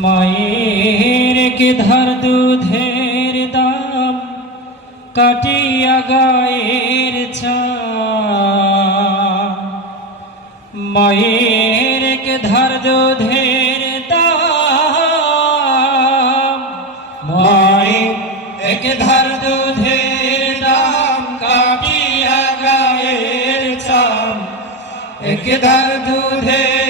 মায়ের কে ধার দুধের দাম কাটিয়া গায়ের মায়ের কে ধার দুধের দাম মায়ের এক ধার দুধের দাম কাটিয়া গায়ের চাম এক ধার দুধের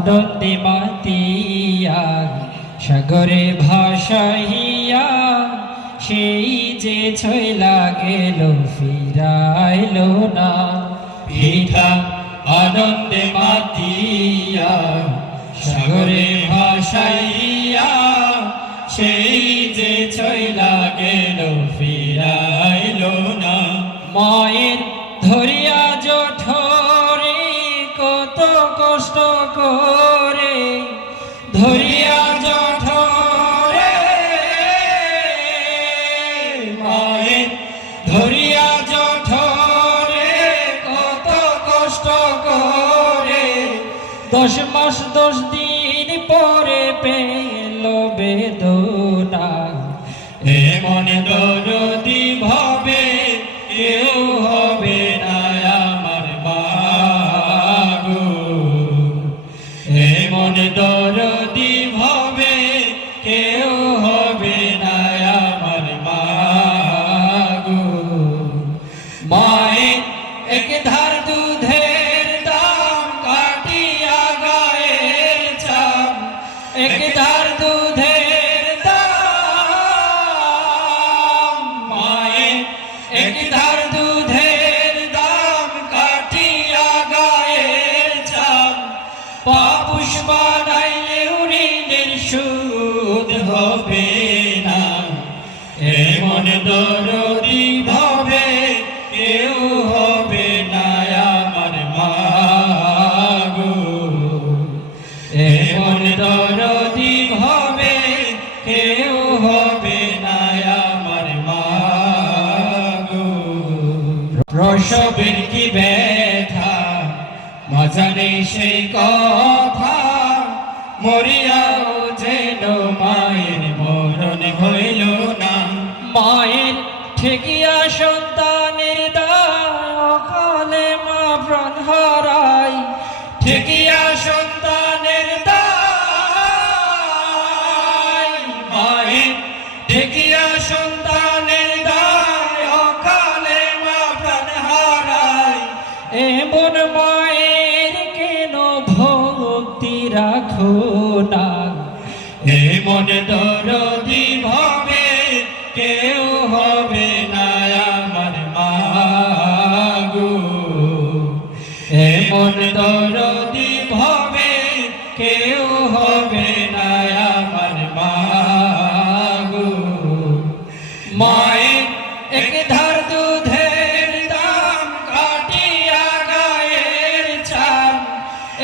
আনন্দে মাতিয়া সাগরে ভাসাইয়া সেই যে ছয়লা গেল ফিরাইল না ভিঠা আনন্দে মাতিয়া সাগরে ভাসাইয়া করে। দশ মাস, দশ দিন পরে পেল বেদনা। এমন দরদি ভবে কেউ হবে না আমার মাগো এমন দরদি ভবে কেউ এক নাইলে ঋণের সুদ হবে। প্রসবের কি ব্যথা? মজা নেই সেই কথা। মরিয়াও যেন মায়ের মরণ হইল না। মায়ের ঠেকিয়া সন্তানের এমন মায়ের কেন ভক্তি রাখো না? এমন দরদি ভাবে কেউ হবে না আমার মাগো এমন দরদি ভাবে কেউ হবে না